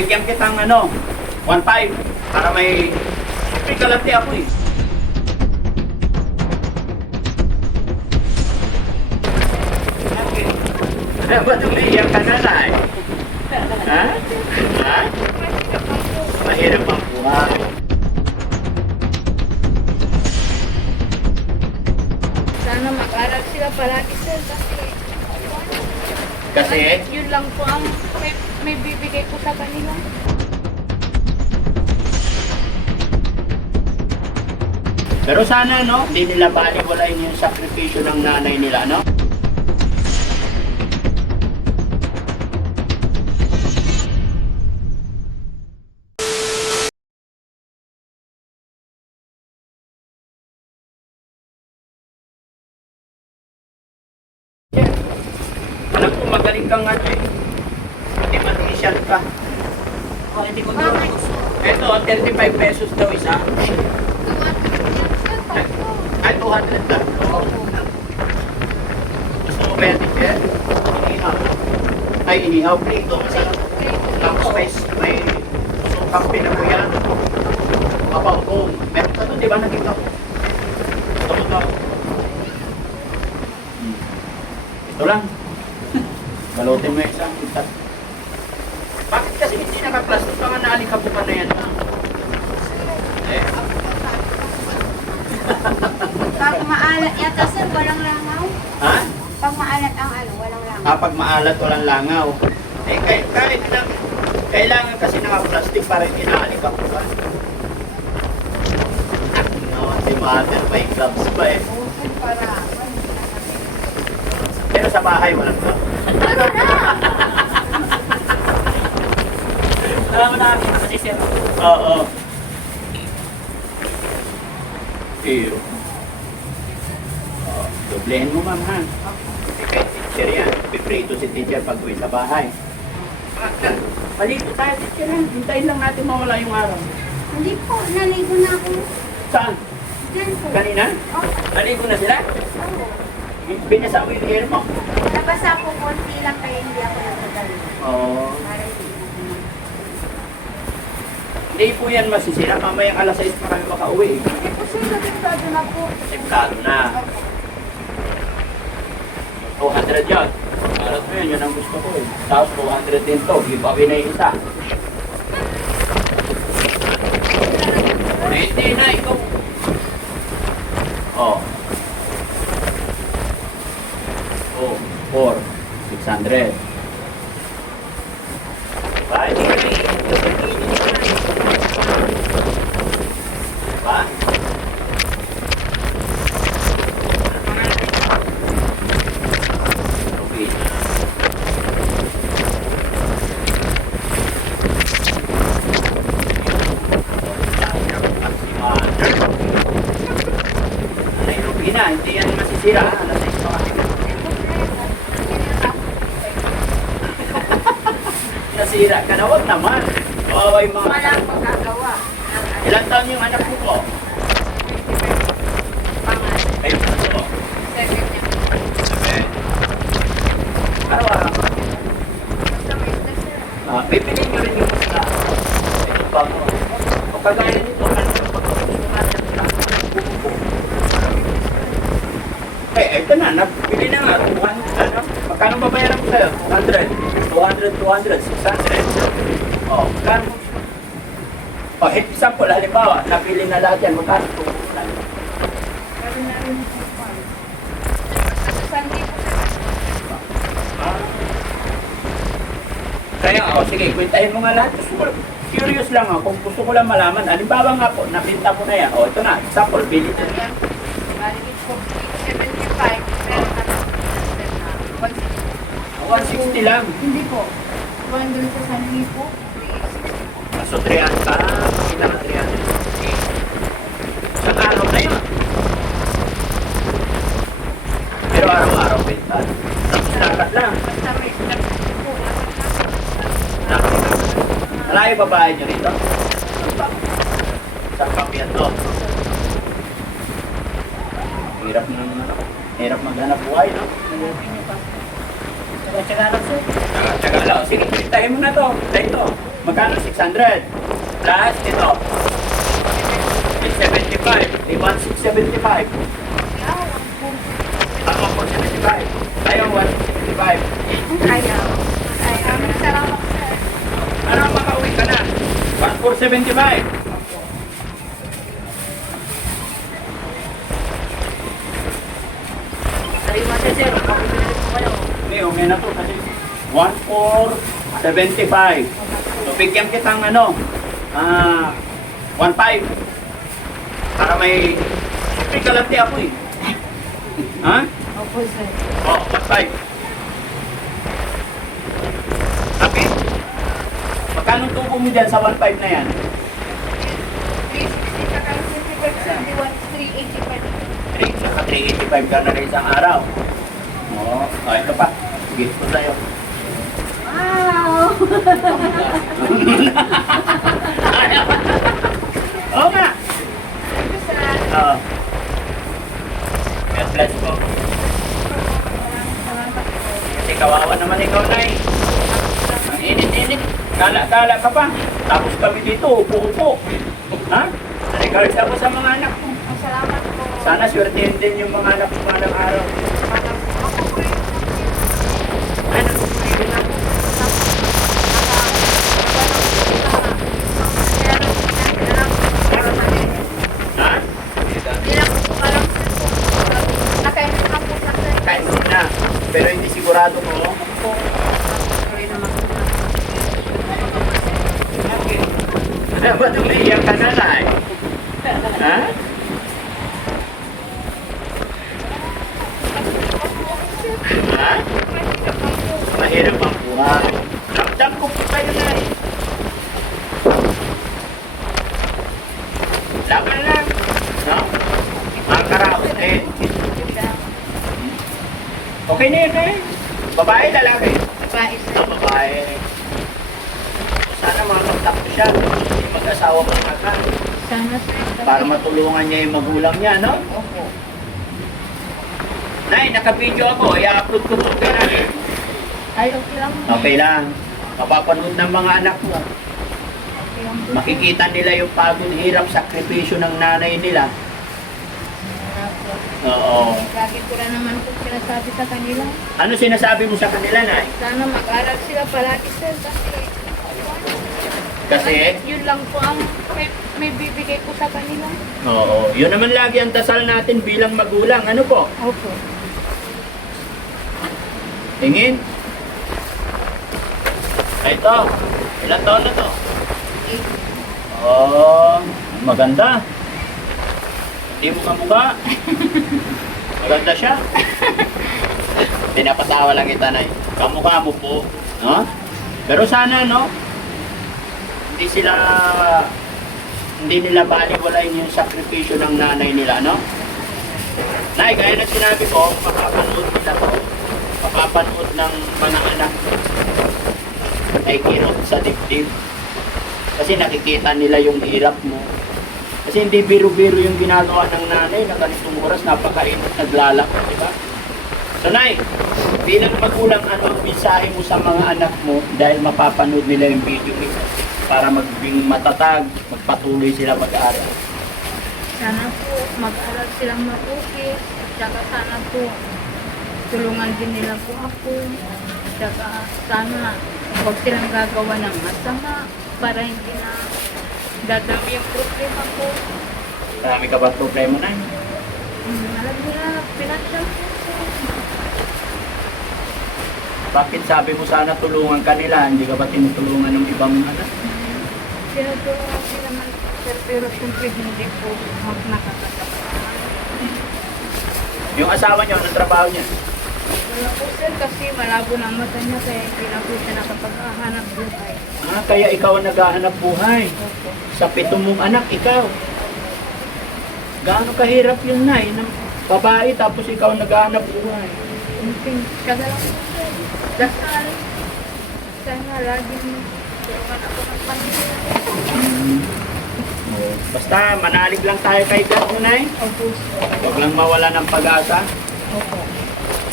bigyan kitang 1.5 para may kalate ako eh. Ba't umiiyak ka na na eh? Ha? Ha? Mahirap ang buhay. Sana mag-aral sila palagi, sir, kasi yun lang po ang may bibigay ko sa kanila. Pero sana hindi nila baliwalain yung sakripisyo ng nanay nila, no? Alam ko magaling kang hindi matisyan ka. Oh, hindi ko ito, 35 pesos daw isa. Ay, 200 lang. Gusto mo ba yan, teacher? Inihaw. Ay, inihaw. Prito. Tapos may sukang pinakuyan. Kapangkong. Meron ka doon, di ba nakita ko? Ito. Ito lang. Balutin mo yung isang itat. Bakit kasi hindi naka-plastic? Baka naalikabukan na yan. Pag maalat yata, sir, walang langaw. Ha? Pag maalat ang walang langaw. Pag maalat, walang langaw. Kahit lang, kailangan kasi naka-plastic para hindi naalikabukan. Si mother, may gloves pa eh. Pero sa bahay, walang gloves. Ano na? Alam mo na, kasi sir. Oo. Iyo. Doblehin mo, ma'am, ha? Kay teacher yan. Piprito si teacher pag uwi sa bahay. Palito tayo, teacher, ha? Hintayin lang natin mawala yung araw. Hindi po, naligo na ako. Saan? Diyan po. Kanina? Oh, Naligo na sila? oo. Binasa mo yung hair mo? Nabasa po konti lang kaya hindi ako nagdadalo. Oo. Para hindi. Hindi po yan masisira. Mamayang alas 6 pa kami makauwi. Hindi po, sir, nagdadalo na po. Simplado na. 200 yan. Alam mo yun ang gusto ko eh. Tapos 200 din to. Giveaway na yung isa. Hindi na ikaw. Oh. Oh, 4. 600. Bye. Ba? Okay. Ay, Rubina, hindi yan masisira. Alas 6 pa kasi. Nasira ka na, wag naman. Kawawa yung mga... Walang magagawa. Ilang taon yung anak mo po? Pangat. Ay, ano? 7 niya. Sabi. Araw-araw. Basta may isda, sir. Pipiliin nyo rin yung isa. Ito pa mo. O kagaya nito, ano yung pagkakusunan niya buko. Ito na, napili na nga. Magkano babayaran ko sa'yo? 100, 200, 600. O, magkano? O, example, halimbawa, napili na lahat yan. Magkano? Meron na rin po pa. Basta sa Sunday po, sir. Kaya, sige, kwentahin mo nga lahat. Curious lang ako, kung gusto ko lang malaman. Halimbawa nga po, napinta ko na yan. O, ito na, example, bili ko. Ayan. Balik po, 75. Pero na 160 lang. Hindi po. 200 sa Sunday po. So, 300 pa. Ilang 300? Sa araw na yun. Pero araw-araw pinta. Tapos lakat lang. Basta may isda po. Lakat lang. Malayo babae nyo rito? Sa pamilya to. Hirap maghanap buhay, no? Tsaga-tsaga lang sir. Tsaga lang. Sige, pintahin mo na to. Dahil to. Magkano? 600. Plus ito. 675. Di 1675. Ako 475. Tayo 165. Ayaw. Ayaw. Salamat, sir. Ano makauwi ka na? 1475. Sabi mo siya, sir. Pag-ibigay po kayo. Okay na to kasi 1475. So bigyan kitang 15. Para may siyempre kalati ako eh. Ha? Opo, sir. Oo, 15. Happy? Magkano tubo mo dyan sa 15 na yan? 360 saka yung 50%, di 385. 3, saka 385 ka na rin isang araw. Oo, ito pa. Gift ko sa'yo. Wow! Oo nga. Thank you, sir. Oo. God bless po. Salamat po. Kasi kawawa naman ikaw, Nay. Ang init-init. Kala ka pa. Tapos kami dito, upo-upo. Ha? Nag-regards ako sa mga anak mo. Salamat po. Sana swertein din yung mga anak mo malang araw. Ano? Ha? Kain mo na. Pero hindi sigurado mo. Ano ba tumiyak ka na, Nay? Ha? Ha? Mahirap ang buhay. Ramdam ko po kayo, Nay. Laban lang. No? Mga karaos din. Okay na yun, Nay. Babae, lalaki. Babae. Sana makakaptak ko siya. Hindi mag-asawa mo na Sana, sir. para matulungan niya yung magulang niya, no? Opo. Nay, naka-video ako. I-upload ko to. Okay na. Ay, okay lang. Okay lang. Mapapanood ng mga anak mo. Okay lang. Makikita nila yung pagod, hirap, sakripisyo ng nanay nila. Oo. Lagi ko na naman po sinasabi sa kanila. Ano sinasabi mo sa kanila, Nay? Sana mag-aral sila palagi, sir. Kasi, Yun lang po ang may bibigay ko sa kanila. oo. Yun naman lagi ang dasal natin bilang magulang. Ano po? Opo. Tingin. Ito. Ilan taon na to? Oh, maganda. Hindi mo kamukha. Maganda siya. Pinapatawa lang kita, Nay. Kamukha mo po. No? Pero sana, no? Hindi nila baliwalayin yung sakripisyo ng nanay nila, no? Nay, gaya ng sinabi ko, mapapanood nila ko. Mapapanood ng mga anak ay kirot sa dibdib. Kasi nakikita nila yung hirap mo. Kasi hindi biro-biro yung ginagawa ng nanay na ganitong oras, napakainit, naglalakad, di ba? So, Nay, bilang magulang, ano ang mensahe mo sa mga anak mo dahil mapapanood nila yung video nila para maging matatag, magpatuloy sila mag-aaral? Sana po mag-aral silang mabuti. Tsaka sana po tulungan din nila po ako. Tsaka sana huwag silang gagawa ng masama para hindi na dadami yung problema ko. Marami ka ba problema, Nay? Alam nila, pinansyal po. Bakit sabi mo sana tulungan ka nila, hindi ka ba tinutulungan ng ibang anak? Tinutulungan sila naman, sir, pero siyempre hindi po nakakatapat. Yung asawa niyo, anong trabaho niya? Wala po, sir, kasi malabo na ang mata niya kaya hindi na po siya nakapaghahanap buhay. Ah, kaya ikaw ang naghahanap buhay. Opo. Sa 7 mong anak, ikaw. Gaano kahirap yun, Nay, ng babae tapos ikaw ang naghahanap buhay. Kada lang po, sir. Dasal. Sana laging tulungan ako ng Panginoon. Basta manalig lang tayo kay God, Nay. Opo, sir. Huwag lang mawala ng pag-asa. Opo.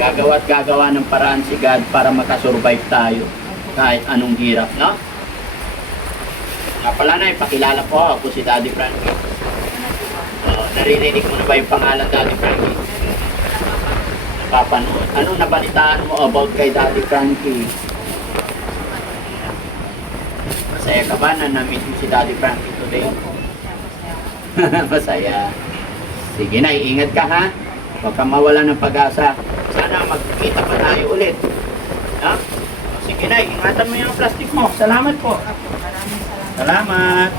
Gagawa at gagawa ng paraan si God para makasurvive tayo kahit anong hirap, no? Nga pala na, pakilala po ako si Daddy Frankie. Naririnig mo na ba yung pangalan Daddy Frankie? Napapanood. Anong nabalitaan mo about kay Daddy Frankie? Masaya ka ba na na-meet mo si Daddy Frankie today? Masaya. Sige na, ingat ka ha. Huwag kang mawala ng pag-asa. Sana magkita pa tayo ulit. Ha? Sige na, ingatan mo yung plastic mo. Salamat po. Maraming salamat. Salamat.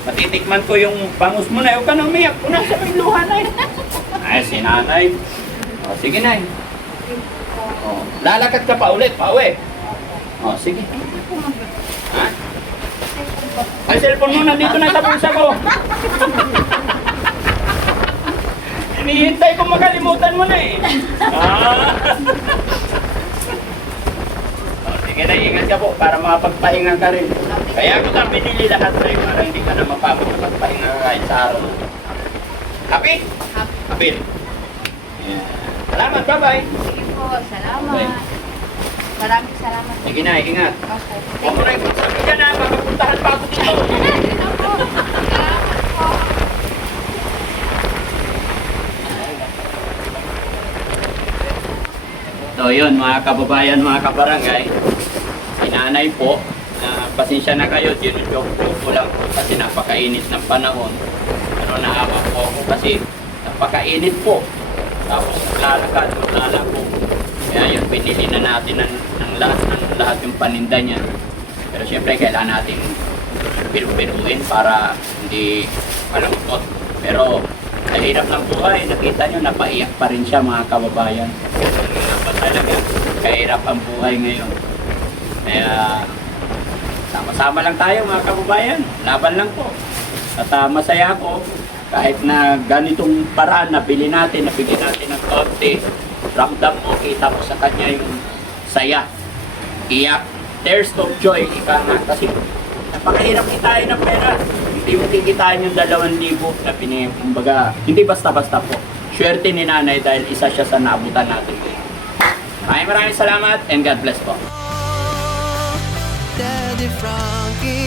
Matitikman ko yung bangus mo na. Huwag ka na umiyak. Una sa may luha na Ay, si nanay. O, sige na. O, lalakad ka pa ulit, pauwi. O, sige. Ha? Ay, cellphone mo nandito na sa bulsa ko. Hinihintay ko makalimutan mo na eh. O, sige na, ingat ka po para makapagpahinga ka rin. Kaya ko na pinili lahat rin para hindi ka na mapagod na magpahinga kahit sa araw. Happy? Happy. Yeah. Salamat, bye-bye. Sige po, salamat. Okay. Maraming salamat. Sige na, ingat. Opo. Huwag mo rin, sabi ka na, makapuntahan pa ako dito. Salamat po. So yun, mga kababayan, mga kabarangay, sinanay po, pasensya na kayo, ginujoke ko lang po kasi napakainit ng panahon. Naawa po ako kasi napakainit po. Tapos lalakad, lalako. Kaya yun, pinili na natin ng lahat yung paninda niya. Pero syempre, kailangan natin piru-piruin para hindi malungkot. Pero kahirap ng buhay, nakita nyo, napaiyak pa rin siya mga kababayan. Talaga, kahirap ang buhay ngayon. Kaya, sama-sama lang tayo mga kababayan. Laban lang po. At masaya ako, kahit na ganitong paraan, nabili natin, nabigyan natin ng konti, ramdam mo, kita mo sa kanya yung saya, iyak, tears of joy, ika nga. Kasi napakahirap kitain ng pera. Hindi mo kikitain yung 2,000 na pinigyan. Kumbaga, hindi basta-basta po. Swerte ni nanay dahil isa siya sa naabutan natin. Maraming salamat and God bless po. Daddy Frankie.